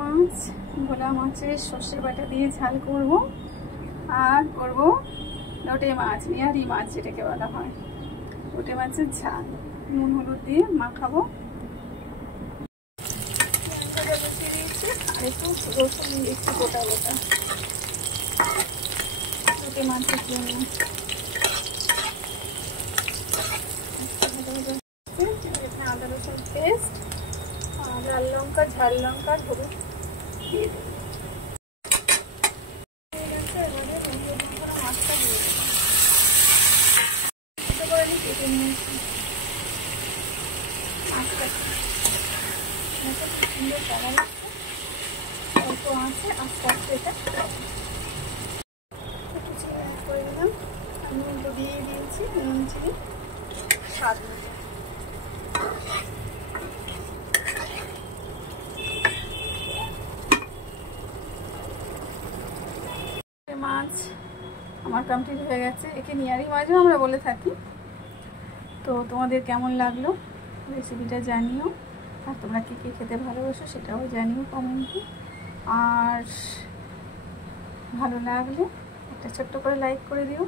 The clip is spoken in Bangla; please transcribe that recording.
মাছ, ভোলা মাছের সর্ষে বাটা দিয়ে ঝাল করব। আর করব লোটে মাছ, মেয়ারি মাছ যেটাকে বলা হয়, লোটে মাছের ঝাল নুন হলুদ দিয়ে মাখাবো। বসিয়ে দিয়েছি আর একটু রসুন দিচ্ছি গোটা গোটা লোটে মাছের জন্য। আদা রসুন পেস্ট, লাল লঙ্কা, ঝাল লঙ্কা, হলুদ দিয়ে দেবো। মাছটা দিয়ে দেবো করে নিই, কেটে নিয়েছি মাছটা। খুব সুন্দর কালার হচ্ছে, অল্প আছে, আস্তে আস্তে এটা একটু চিনি অ্যাড করে দিলাম। নুন তো দিয়ে দিয়েছি, নুন চিনি স্বাদ মতো। মাছ আমার কমপ্লিট হয়ে গেছে। একে নিয়ারি মাছও আমরা বলে থাকি। তো তোমাদের কেমন লাগলো রেসিপিটা জানিও, আর তোমরা কী কী খেতে ভালোবাসো সেটাও জানিও কমেন্টে। আর ভালো লাগলে একটা ছোট্ট করে লাইক করে দিও।